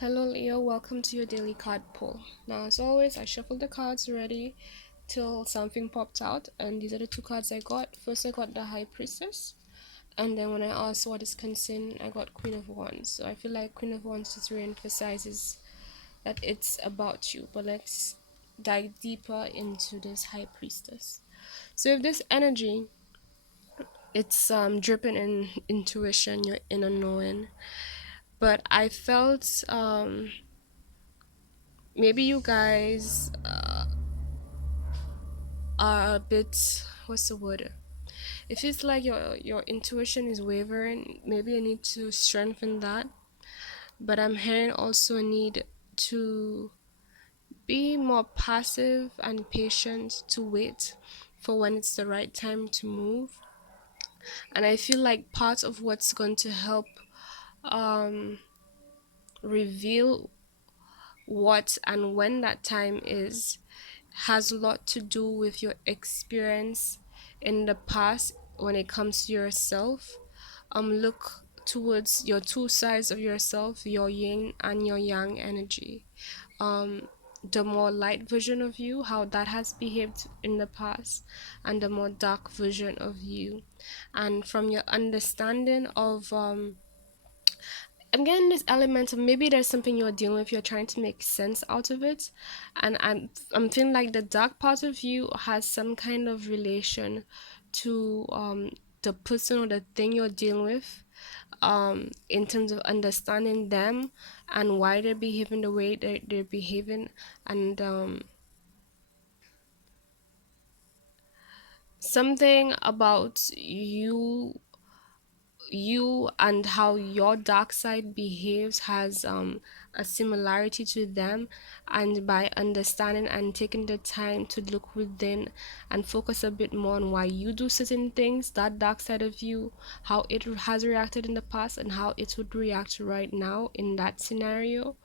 Hello Leo, welcome to your daily card pull. Now, as always, I shuffled the cards already till something popped out, and these are the two cards I got. First, I got the High Priestess, and then when I asked what is concerned, I got Queen of Wands. So I feel like Queen of Wands just re-emphasizes that it's about you. But let's dive deeper into this High Priestess. So, if this energy, it's dripping in intuition, your inner knowing, but I felt maybe you guys are a bit, what's the word, it feels like your intuition is wavering. Maybe I need to strengthen that, but I'm hearing also a need to be more passive and patient, to wait for when it's the right time to move. And I feel like part of what's going to help um reveal what and when that time is has a lot to do with your experience in the past when it comes to yourself. Look towards your two sides of yourself, your yin and your yang energy. The more light version of you, how that has behaved in the past, and the more dark version of you. And from your understanding of I'm getting this element of maybe there's something you're dealing with, you're trying to make sense out of it. And I'm feeling like the dark part of you has some kind of relation to the person or the thing you're dealing with, in terms of understanding them and why they're behaving the way they're behaving. And something about you and how your dark side behaves has a similarity to them. And by understanding and taking the time to look within and focus a bit more on why you do certain things, that dark side of you, how it has reacted in the past and how it would react right now in that scenario,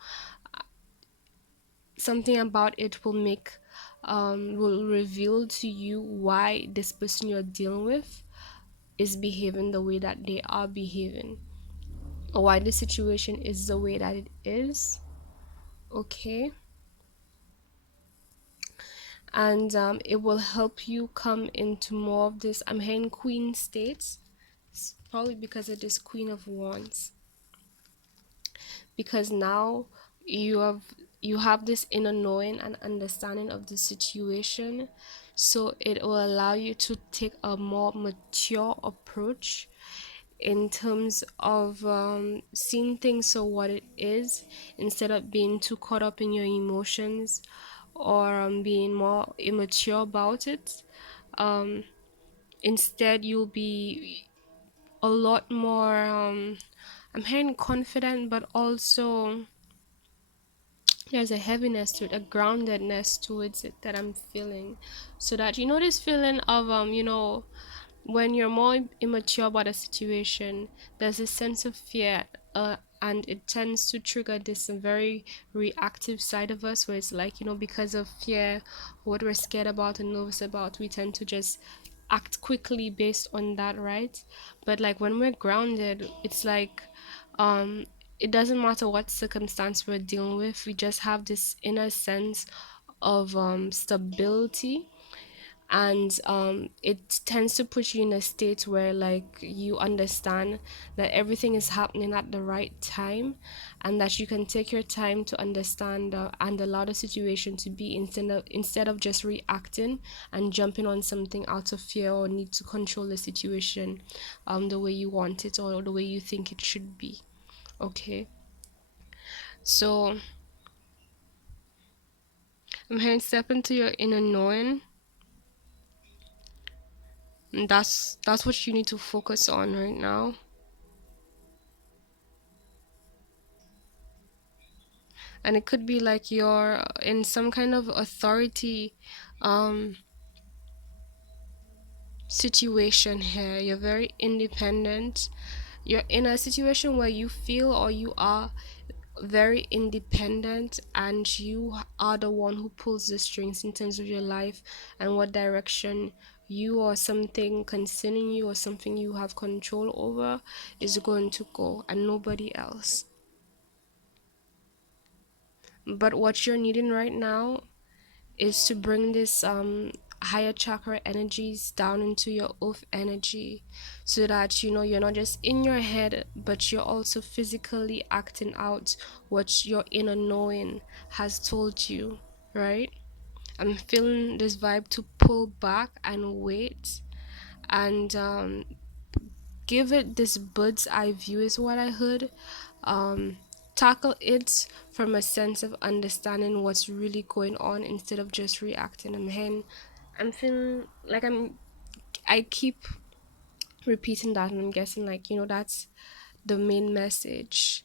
something about it will reveal to you why this person you're dealing with is behaving the way that they are behaving, or why the situation is the way that it is. Okay. And it will help you come into more of this. I'm hearing Queen States. It's probably because it is Queen of Wands, because now you have you have this inner knowing and understanding of the situation, so it will allow you to take a more mature approach in terms of seeing things for what it is, instead of being too caught up in your emotions, or being more immature about it. um, Instead, you'll be a lot more I'm hearing confident, but also there's a heaviness to it, a groundedness towards it that I'm feeling. So that, you know, this feeling of when you're more immature about a situation, there's a sense of fear, and it tends to trigger this very reactive side of us, where it's like, because of fear, what we're scared about and nervous about, we tend to just act quickly based on that, right? But like when we're grounded, it's like um it doesn't matter what circumstance we're dealing with, we just have this inner sense of stability. And it tends to put you in a state where, like, you understand that everything is happening at the right time, and that you can take your time to understand and allow the situation to be, instead of just reacting and jumping on something out of fear or need to control the situation the way you want it or the way you think it should be. Okay. So I'm hearing step into your inner knowing, and that's what you need to focus on right now. And it could be like you're in some kind of authority um situation here. You're very independent. You're in a situation where you feel, or you are very independent, and you are the one who pulls the strings in terms of your life and what direction you, or something concerning you, or something you have control over, is going to go, and nobody else. But what you're needing right now is to bring this higher chakra energies down into your earth energy, so that you're not just in your head, but you're also physically acting out what your inner knowing has told you, right? I'm feeling this vibe to pull back and wait, and give it this bird's eye view is what I heard. um Tackle it from a sense of understanding what's really going on instead of just reacting. I'm feeling like I keep repeating that, and I'm guessing, like, that's the main message.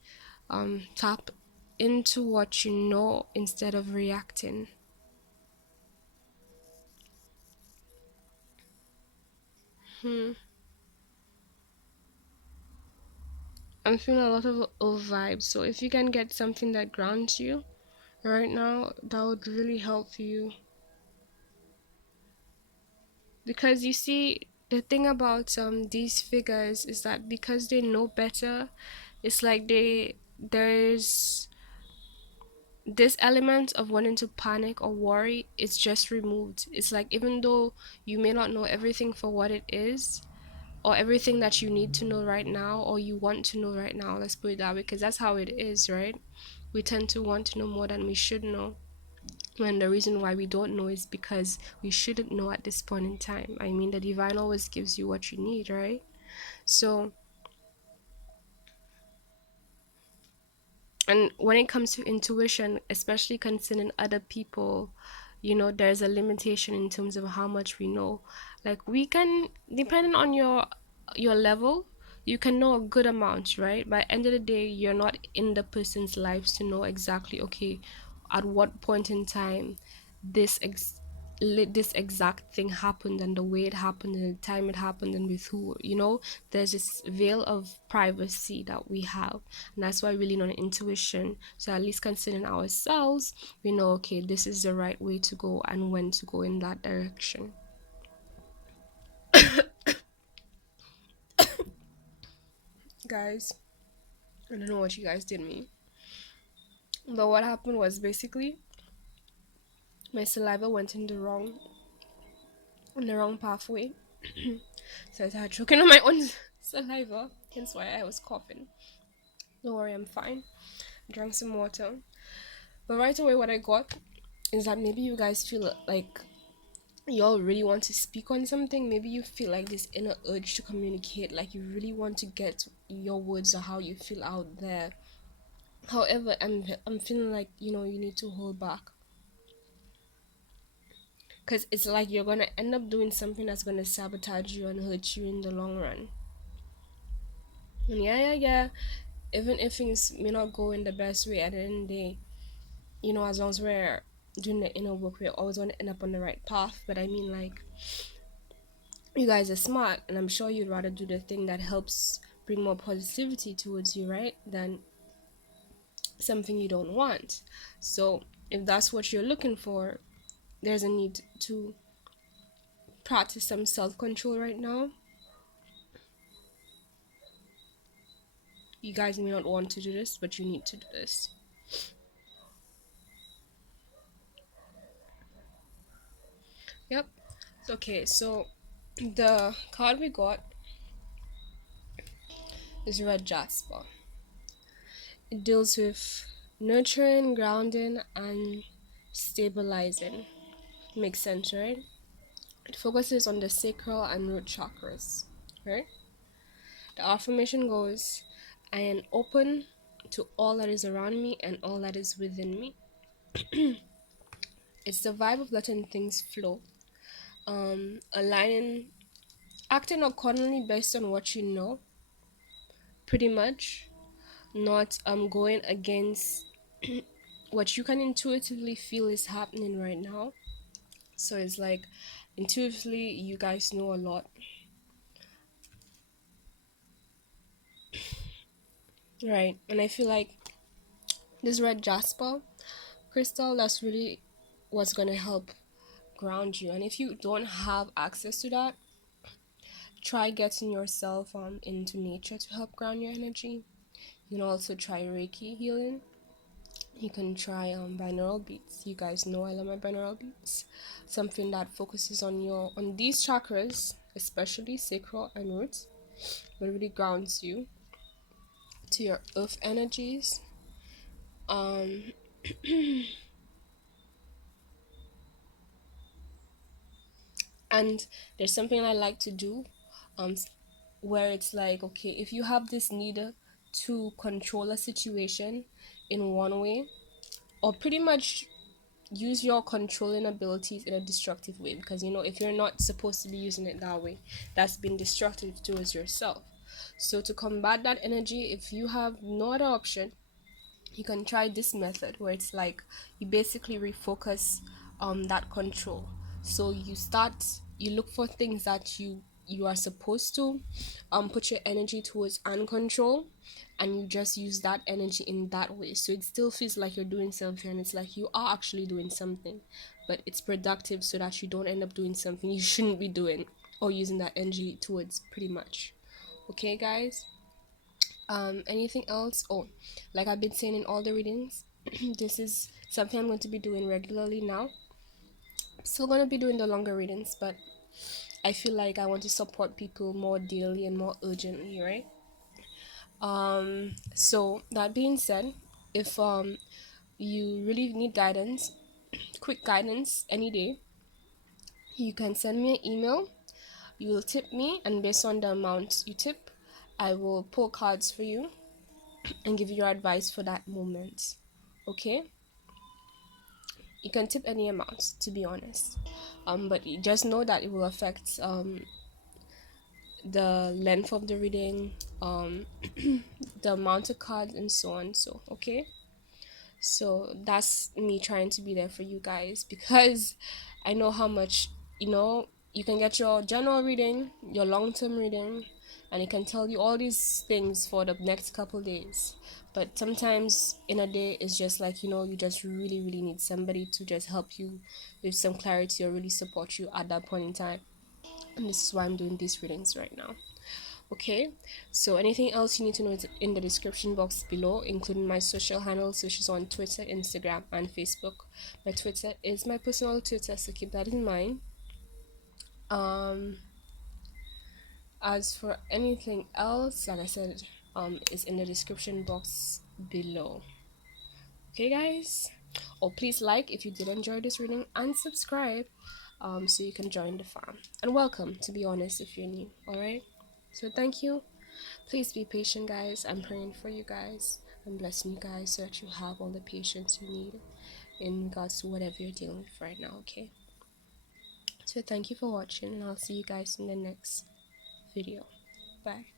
Tap into what you know instead of reacting. hmm. I'm feeling a lot of vibes, so if you can get something that grounds you right now, that would really help you. Because you see, the thing about these figures is that because they know better, it's like there's this element of wanting to panic or worry is just removed. It's like, even though you may not know everything for what it is, or everything that you need to know right now, or you want to know right now, let's put it that way, because that's how it is, right? We tend to want to know more than we should know, when the reason why we don't know is because we shouldn't know at this point in time. I mean, the divine always gives you what you need, right? So, and when it comes to intuition, especially concerning other people, there's a limitation in terms of how much we know. Like, we can, depending on your level, you can know a good amount, right? By the end of the day, you're not in the person's lives to know exactly, okay, at what point in time this this exact thing happened, and the way it happened, and the time it happened, and with who. There's this veil of privacy that we have, and that's why we lean on intuition. So, at least considering ourselves, we know, okay, this is the right way to go and when to go in that direction. Guys, I don't know what you guys did me, but what happened was, basically, my saliva went in the wrong pathway. So I started choking on my own saliva, hence why I was coughing. Don't worry, I'm fine. Drank some water. But right away, what I got is that maybe you guys feel like y'all really want to speak on something. Maybe you feel like this inner urge to communicate, like you really want to get your words or how you feel out there. However, I'm feeling like, you need to hold back, because it's like you're gonna end up doing something that's gonna sabotage you and hurt you in the long run. And yeah, even if things may not go in the best way, at the end of the day, as long as we're doing the inner work, we're always going to end up on the right path. But I mean, like, you guys are smart, and I'm sure you'd rather do the thing that helps bring more positivity towards you, right, than something you don't want. So, if that's what you're looking for, there's a need to practice some self control right now. You guys may not want to do this, but you need to do this. Yep. Okay, so the card we got is Red Jasper. It deals with nurturing, grounding, and stabilizing. Makes sense, right? It focuses on the sacral and root chakras, right? The affirmation goes, I am open to all that is around me and all that is within me. It's the vibe of letting things flow, aligning, acting accordingly based on what you know, pretty much, not going against what you can intuitively feel is happening right now. So it's like, intuitively, you guys know a lot, right? And I feel like this red jasper crystal, that's really what's gonna help ground you. And if you don't have access to that, try getting yourself into nature to help ground your energy. You can also try Reiki healing. You can try binaural beats. You guys know I love my binaural beats. Something that focuses on these chakras, especially sacral and roots, but really grounds you to your earth energies. Um, and there's something I like to do, where it's like, okay, if you have this need to control a situation in one way, or pretty much use your controlling abilities in a destructive way, because if you're not supposed to be using it that way, that's been destructive towards yourself. So to combat that energy, if you have no other option, you can try this method where it's like you basically refocus that control. So you look for things that you are supposed to put your energy towards and control, and you just use that energy in that way, so it still feels like you're doing something, and it's like you are actually doing something, but it's productive, so that you don't end up doing something you shouldn't be doing, or using that energy towards, pretty much. Okay, guys. Anything else? Oh, like I've been saying in all the readings, this is something I'm going to be doing regularly now. I'm still going to be doing the longer readings, but I feel like I want to support people more daily and more urgently, right? So that being said, if you really need guidance, quick guidance any day, you can send me an email. You will tip me, and based on the amount you tip, I will pull cards for you and give you your advice for that moment. Okay? You can tip any amount, to be honest. But you just know that it will affect the length of the reading, the amount of cards, and so on. So okay. So that's me trying to be there for you guys, because I know how much, you can get your general reading, your long term reading, and it can tell you all these things for the next couple days. But sometimes in a day, it's just like, you just really, really need somebody to just help you with some clarity, or really support you at that point in time. And this is why I'm doing these readings right now. Okay, so anything else you need to know is in the description box below, including my social handles, which is on Twitter, Instagram, and Facebook. My Twitter is my personal Twitter, so keep that in mind. Um, as for anything else, like I said, is in the description box below. Okay, guys. Oh, please like if you did enjoy this reading, and subscribe, so you can join the fam. And welcome, to be honest, if you're new. All right. So thank you. Please be patient, guys. I'm praying for you guys. I'm blessing you guys so that you have all the patience you need in regards to whatever you're dealing with right now, okay? So thank you for watching, and I'll see you guys in the next video. Bye.